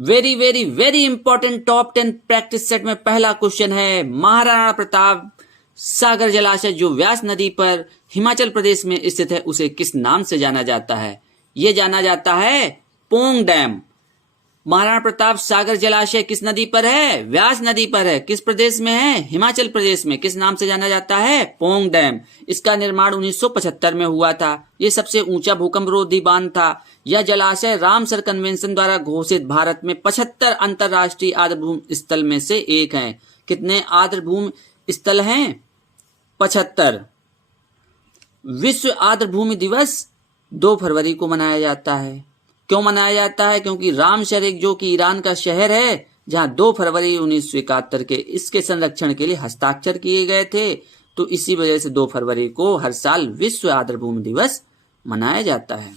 Very very very important top 10 practice set में पहला question है, महाराणा प्रताप सागर जलाशय जो व्यास नदी पर हिमाचल प्रदेश में स्थित है उसे किस नाम से जाना जाता है? यह जाना जाता है पोंग डैम। महाराणा प्रताप सागर जलाशय किस नदी पर है? व्यास नदी पर है। किस प्रदेश में है? हिमाचल प्रदेश में। किस नाम से जाना जाता है? पोंग डैम। इसका निर्माण 1975 में हुआ था। यह सबसे ऊंचा भूकंपरोधी बांध था। यह जलाशय रामसर कन्वेंशन द्वारा घोषित भारत में 75 अंतरराष्ट्रीय आर्द्रभूमि स्थल में से एक है। कितने आर्द्रभूमि स्थल हैं? 75। विश्व आर्द्रभूमि दिवस 2 फरवरी को मनाया जाता है। क्यों मनाया जाता है? क्योंकि रामसर एक जो कि ईरान का शहर है जहां 2 फरवरी 1971 के इसके संरक्षण के लिए हस्ताक्षर किए गए थे, तो इसी वजह से 2 फरवरी को हर साल विश्व आर्द्रभूमि दिवस मनाया जाता है।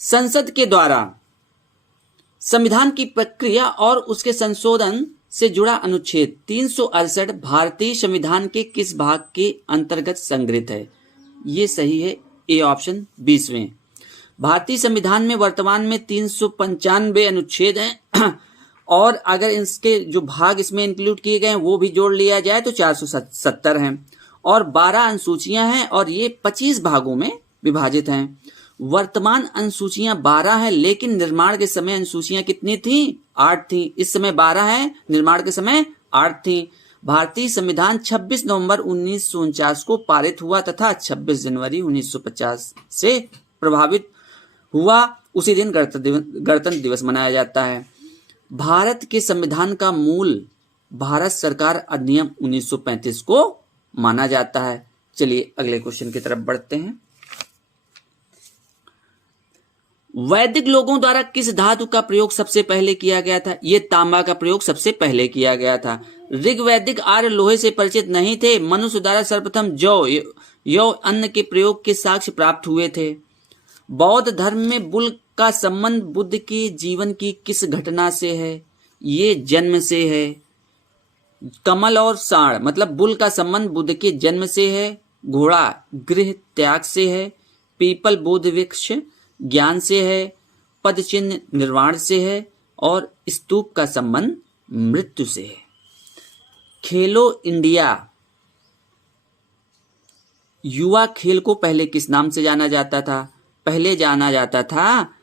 संसद के द्वारा संविधान की प्रक्रिया और उसके संशोधन से जुड़ा अनुच्छेद 368 भारतीय संविधान के किस भाग के अंतर्गत संग्रहित है? ये सही है ए ऑप्शन 20वें। भारतीय संविधान में वर्तमान में 395 अनुच्छेद हैं और अगर इसके जो भाग इसमें इंक्लूड किए गए हैं वो भी जोड़ लिया जाए तो 470 हैं और 12 अनुसूचियां हैं और ये 25 भागों में विभाजित हैं। वर्तमान अनुसूचियां 12 हैं, लेकिन निर्माण के समय अनुसूचियां कितनी थी? 8 थी। इस समय 12 है, निर्माण के समय 8 थी। भारतीय संविधान 26 नवंबर 1949 को पारित हुआ तथा 26 जनवरी 1950 से प्रभावित हुआ। उसी दिन गणतंत्र दिवस मनाया जाता है। भारत के संविधान का मूल भारत सरकार अधिनियम 1935 को माना जाता है। चलिए अगले क्वेश्चन की तरफ बढ़ते हैं। वैदिक लोगों द्वारा किस धातु का प्रयोग सबसे पहले किया गया था? ये तांबा का प्रयोग सबसे पहले किया गया था। ऋग्वैदिक आर्य लोहे से परिचित नहीं थे। मनुष्य द्वारा सर्वप्रथम जौ अन्न के प्रयोग के साक्ष्य प्राप्त हुए थे। बौद्ध धर्म में बुल का संबंध बुद्ध के जीवन की किस घटना से है? ये जन्म से है। कमल और साण मतलब बुल का संबंध बुद्ध के जन्म से है। घोड़ा गृह त्याग से है। पीपल बोध वृक्ष ज्ञान से है। पद चिन्ह निर्वाण से है और स्तूप का संबंध मृत्यु से है। खेलो इंडिया युवा खेल को पहले किस नाम से जाना जाता था? पहले जाना जाता था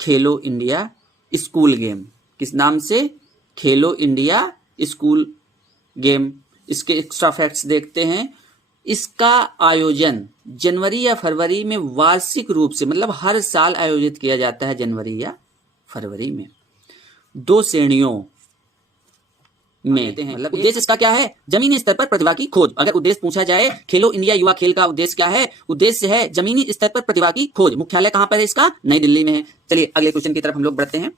खेलो इंडिया स्कूल गेम। किस नाम से? खेलो इंडिया स्कूल गेम। इसके एक्स्ट्रा फैक्ट्स देखते हैं। इसका आयोजन जनवरी या फरवरी में वार्षिक रूप से मतलब हर साल आयोजित किया जाता है जनवरी या फरवरी में। 2 श्रेणियों में मतलब उद्देश्य इसका क्या है? जमीनी स्तर पर प्रतिभा की खोज। अगर उद्देश्य पूछा जाए खेलो इंडिया युवा खेल का उद्देश्य क्या है? उद्देश्य है जमीनी स्तर पर प्रतिभा की खोज। मुख्यालय कहां पर है इसका? नई दिल्ली में है। चलिए अगले क्वेश्चन की तरफ हम लोग बढ़ते हैं।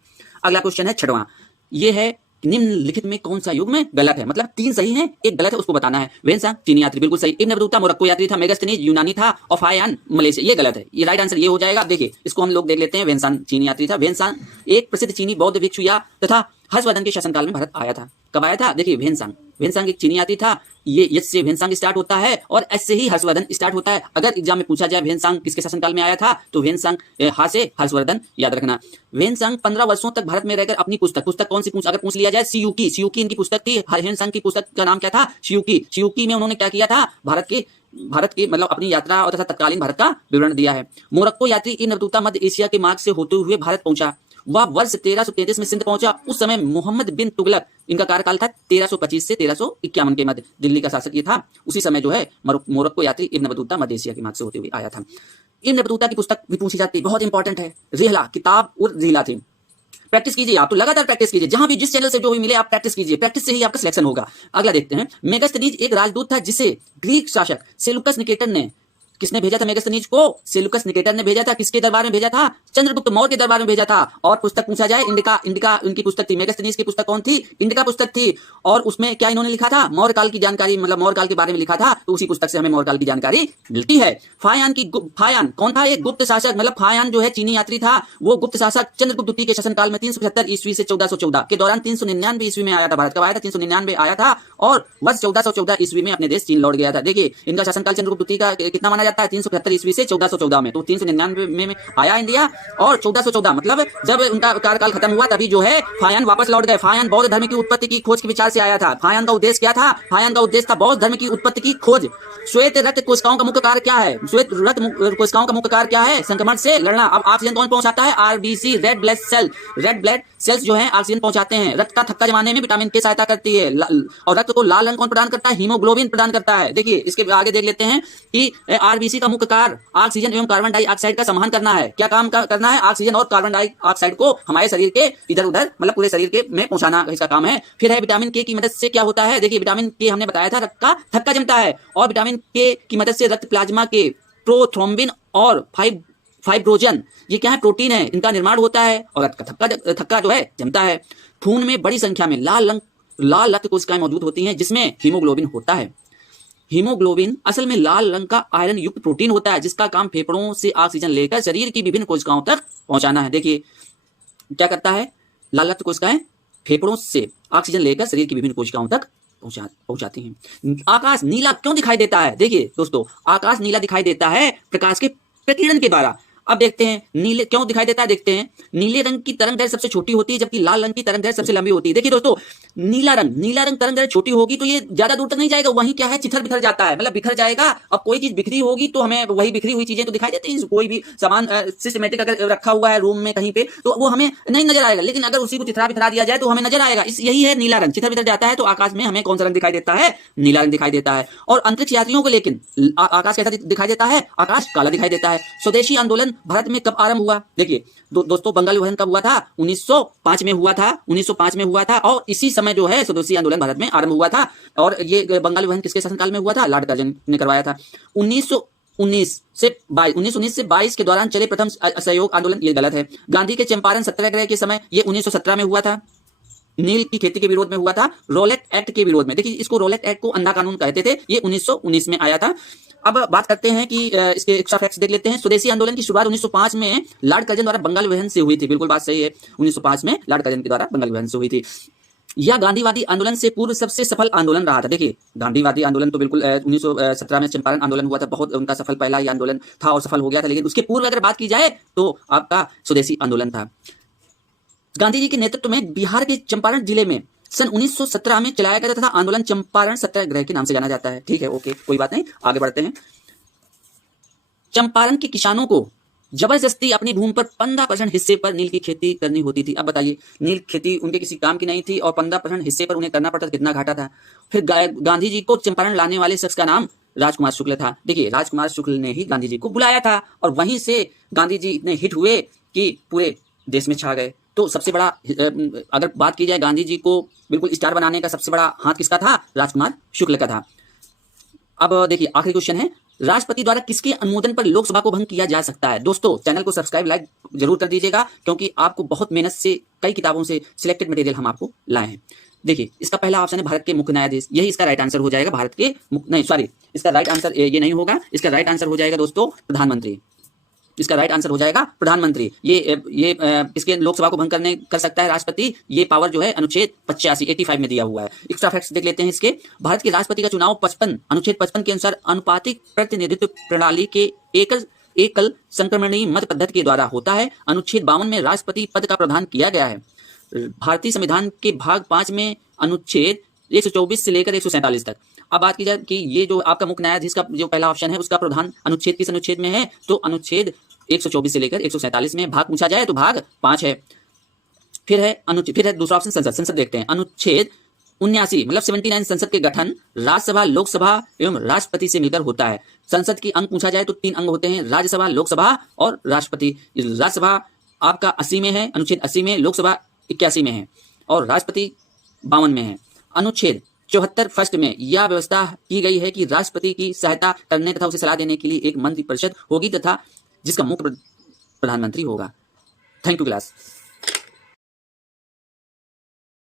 अगला क्वेश्चन है 6वां। ये है निम्नलिखित में कौन सा युग में गलत है? मतलब 3 सही है, 1 गलत है, उसको बताना है। वेनसांग चीनी यात्री बिल्कुल सही। इब्न बतूता मोरक्को यात्री था। मेगास्थनीज यूनानी था और फायान मलेशिया। ये गलत है। ये राइट आंसर ये हो जाएगा। देखिए इसको हम लोग देख लेते हैं। वेनसांग चीनी यात्री था। वेनसांग एक प्रसिद्ध चीनी बौद्ध भिक्षु या तथा हर्षवर्धन के शासनकाल में भारत आया था। कब आया था? देखिए वेनसांग एक चीनी यात्री था। ये यस से वेनसांग स्टार्ट होता है और एस से ही हर्षवर्धन स्टार्ट होता है। अगर एग्जाम में पूछा जाए वेनसांग किसके शासनकाल में आया था तो वेनसांग हा से हर्षवर्धन याद रखना। वेनसांग 15 वर्षों तक भारत में रहकर अपनी पुस्तक कौन सी अगर पूछ लिया जाए शियुकी इनकी पुस्तक थी। वेनसांग की पुस्तक का नाम क्या था? शियुकी में उन्होंने क्या किया था? भारत के मतलब अपनी यात्रा और तथा तत्कालीन भारत का विवरण दिया है। मोरक्को यात्री इब्न बतूता मध्य एशिया के मार्ग से होते हुए भारत पहुंचा। वह वर्ष 1333 में सिंध पहुंचा। उस समय मोहम्मद बिन तुगलक इनका कार्यकाल था 1325 से 1351 के मध्य। दिल्ली का शासक ये था। उसी समय जो है मोरक्को यात्री इब्न बतूता मध्य एशिया के मार्ग से होते हुए आया था। इब्न बतूता की पुस्तक भी पूछी जाती है, बहुत इंपॉर्टेंट है। रिहला किताब उर रिहला थी। प्रैक्टिस कीजिए आप तो लगातार प्रैक्टिस कीजिए। जहां भी जिस चैनल से जो भी मिले आप प्रैक्टिस कीजिए। प्रैक्टिस से ही आपका सिलेक्शन होगा। अगला देखते हैं। मेगास्थनीज एक राजदूत था जिसे ग्रीक शासक सेलुकस निकेटर ने किसने भेजा था? मेगास्थनीज को सेलुकस निकेटर ने भेजा था। किसके दरबार में भेजा था? चंद्रगुप्त मौर्य के दरबार में भेजा था। और पुस्तक पूछा जाए इंडिका उनकी पुस्तक थी। मेगास्थनीज की पुस्तक कौन थी? इंडिका पुस्तक थी। और उसमें क्या इन्होंने लिखा था? मौर्य काल की जानकारी मतलब मौर्य काल के बारे में लिखा था। तो उसी पुस्तक से हमें मौर्य काल की जानकारी मिलती है। फायान कौन था? एक गुप्त शासक मतलब फायान जो है चीनी यात्री था। वो गुप्त शासक चंद्रगुप्त द्वितीय के शासनकाल में 375 ईस्वी से 1414 के दौरान 399 ईस्वी में आया था। भारत कब आया था? 399 आया था और वर्ष 1414 ईस्वी में अपने देश चीन लौट गया था। देखिए इनका शासनकाल चंद्रगुप्त द्वितीय का कितना माना जाता है? जाता है 375 ईस्वी से 1414 में। तो 399 में आया इंडिया और 1414 मतलब जब उनका कार्यकाल खत्म हुआ तभी जो है फाहियान वापस लौट गए। फाहियान बौद्ध धर्म की उत्पत्ति की खोज के विचार से आया था। फाहियान का उद्देश्य क्या था? फाहियान का उद्देश्य था बौद्ध धर्म की उत्पत्ति की खोज। श्वेत रक्त कोशिकाओं का मुख्य कार्य क्या है? श्वेत रक्त कोशिकाओं का मुख्य कार्य क्या है? संक्रमण से लड़ना। अब ऑक्सीजन कौन पहुंचाता है? RBC, red blood cell. Red blood cells जो है ऑक्सीजन पहुंचाते हैं। रक्त का थक्का जमाने में विटामिन के सहायता करती है और रक्त को लाल रंग कौन प्रदान करता है? हीमोग्लोबिन प्रदान करता है। देखिए इसके आगे देख लेते हैं कि आरबीसी का मुख्य कार्य ऑक्सीजन एवं कार्बन डाइऑक्साइड का संवहन करना है। क्या काम करना है? ऑक्सीजन और कार्बन डाइऑक्साइड को हमारे शरीर के इधर उधर मतलब पूरे शरीर के में पहुंचाना इसका काम है। फिर है विटामिन के की मदद से क्या होता है? देखिए विटामिन के हमने बताया था रक्त का थक्का जमता है और विटामिन के की मदद से रक्त प्लाज्मा के प्रोथ्रोम्बिन और फाइब्रोजन ये क्या है? प्रोटीन है, इनका निर्माण होता है और रक्त का थक्का जो है जमता है। खून में बड़ी संख्या में लाल रक्त कोशिकाएं मौजूद होती हैं जिसमें हीमोग्लोबिन होता है। हीमोग्लोबिन असल में लाल रंग का आयरन युक्त प्रोटीन होता है जिसका काम फेफड़ों से ऑक्सीजन लेकर शरीर की विभिन्न कोशिकाओं तक पहुंचाना है। देखिए क्या करता है? लाल रक्त कोशिकाएं फेफड़ों से ऑक्सीजन लेकर शरीर की विभिन्न कोशिकाओं तक पहुंचाती हैं। आकाश नीला क्यों दिखाई देता है? देखिए दोस्तों आकाश नीला दिखाई देता है प्रकाश के प्रकीर्णन के द्वारा। अब देखते हैं नीले क्यों दिखाई देता है। देखते हैं नीले रंग की तरंग दैर्घ्य सबसे छोटी होती है जबकि लाल रंग की तरंग दैर्घ्य सबसे लंबी होती है। देखिए दोस्तों नीला रंग तरंग दैर्घ्य छोटी होगी तो ये ज्यादा दूर तक नहीं जाएगा, वहीं क्या है चिथर बिखर जाता है, मतलब बिखर जाएगा। अब कोई चीज बिखरी होगी तो हमें वही बिखरी हुई चीजें तो दिखाई देती हैं। कोई भी सामान सिस्टमेटिक अगर रखा हुआ है रूम में कहीं पे तो वो हमें नहीं नजर आएगा, लेकिन अगर उसी को चिथरा बिखरा दिया जाए तो हमें नजर आएगा। यही है नीला रंग, चिथर बिखर जाता है। तो आकाश में हमें कौन सा रंग दिखाई देता है? नीला रंग दिखाई देता है। और अंतरिक्ष यात्रियों को लेकिन आकाश कैसा दिखाई देता है? आकाश काला दिखाई देता है। स्वदेशी आंदोलन भारत में कब आरंभ हुआ? देखिए दोस्तों बंगाल विभाजन कब हुआ था? 1905 में हुआ था। 1905 में हुआ था और इसी समय जो है स्वदेशी आंदोलन भारत में आरंभ हुआ था। और ये बंगाल विभाजन किसके शासनकाल में हुआ था? लॉर्ड कर्जन ने करवाया था। 1919 से 22 के दौरान चले प्रथम असहयोग आंदोलन, ये गलत है। गांधी के चंपारण सत्याग्रह के समय ये 1917 में हुआ था। नील की खेती के विरोध में हुआ था, रोलेट एक्ट के विरोध में। देखिए इसको रोलेट एक्ट को अंधा कानून कहते थे, ये 1919 में आया था। अब बात करते हैं कि इसके एक्स्ट्रा फैक्ट्स देख लेते हैं। स्वदेशी आंदोलन की शुरुआत 1905 में लॉर्ड कर्जन द्वारा बंगाल विभाजन से हुई थी। बिल्कुल बात सही है, 1905 में लॉर्ड कर्जन के द्वारा बंगाल विभाजन से हुई थी। यह गांधीवादी आंदोलन से पूर्व सबसे सफल आंदोलन रहा था। देखिए गांधीवादी आंदोलन तो बिल्कुल 1917 में चंपारण आंदोलन हुआ था, बहुत उनका सफल पहला ही आंदोलन था और सफल हो गया था। लेकिन उसके पूर्व अगर बात की जाए तो आपका स्वदेशी आंदोलन था। गांधी जी के नेतृत्व में बिहार के चंपारण जिले में सन 1917 में चलाया गया था आंदोलन चंपारण सत्याग्रह के नाम से जाना जाता है। ठीक है, ओके, कोई बात नहीं, आगे बढ़ते हैं। चंपारण के किसानों को जबरदस्ती अपनी भूमि पर 15% हिस्से पर नील की खेती करनी होती थी। अब बताइए नील खेती उनके किसी काम की नहीं थी और 15% हिस्से पर उन्हें करना पड़ता, कितना घाटा था। फिर गांधी जी को चंपारण लाने वाले शख्स का नाम राजकुमार शुक्ल था। देखिए राजकुमार शुक्ल ने ही गांधी जी को बुलाया था और वहीं से गांधी जी इतने हिट हुए कि पूरे देश में छा गए। तो सबसे बड़ा अगर बात की जाए गांधी जी को बिल्कुल स्टार बनाने का सबसे बड़ा हाथ किसका था? राजकुमार शुक्ल का था। अब देखिए आखिरी क्वेश्चन है, राष्ट्रपति द्वारा किसके अनुमोदन पर लोकसभा को भंग किया जा सकता है? दोस्तों चैनल को सब्सक्राइब लाइक जरूर कर दीजिएगा क्योंकि आपको बहुत मेहनत से कई किताबों से सिलेक्टेड मटेरियल हम आपको लाए हैं। देखिए इसका पहला ऑप्शन है भारत के मुख्य न्यायाधीश, यही इसका राइट आंसर हो जाएगा। भारत के नहीं सॉरी, इसका राइट आंसर ये नहीं होगा, इसका राइट आंसर हो जाएगा दोस्तों प्रधानमंत्री। इसका राइट आंसर हो जाएगा प्रधानमंत्री। ये इसके लोकसभा को भंग कर सकता है राष्ट्रपति, ये पावर जो है अनुच्छेद 85 में दिया हुआ है। एक्स्ट्रा फैक्ट्स देख लेते हैं इसके। भारत के राष्ट्रपति का चुनाव अनुच्छेद 55 के अनुसार अनुपातिक प्रतिनिधित्व प्रणाली के एकल संक्रमणीय मत पद्धति के द्वारा होता है। अनुच्छेद 52 में राष्ट्रपति पद का प्रावधान किया गया है। भारतीय संविधान के भाग 5 में अनुच्छेद 124 से लेकर 147 तक। अब बात की जाए कि ये जो आपका मुख्य न्यायाधीश का जो पहला ऑप्शन है उसका प्रावधान अनुच्छेद किस अनुच्छेद में है? तो अनुच्छेद 124 से लेकर 147 में। भाग पूछा जाए तो भाग 5 है। फिर है दूसरा ऑप्शन संसद देखते हैं। अनुच्छेद 79 मतलब 79 संसद के गठन राज्यसभा, लोकसभा एवं राष्ट्रपति से मिलकर होता है। संसद की अंग पूछा जाए तो 3 अंग होते हैं, राज्यसभा, लोकसभा और राष्ट्रपति। राज्यसभा आपका 80 में है, अनुच्छेद 80 में, लोकसभा 81 में है और राष्ट्रपति 52 में है। अनुच्छेद 74 फर्स्ट में यह व्यवस्था की गई है कि राष्ट्रपति की सहायता करने तथा उसे सलाह देने के लिए एक मंत्रिपरिषद होगी तथा जिसका मुख्य प्रधानमंत्री होगा। Thank you class.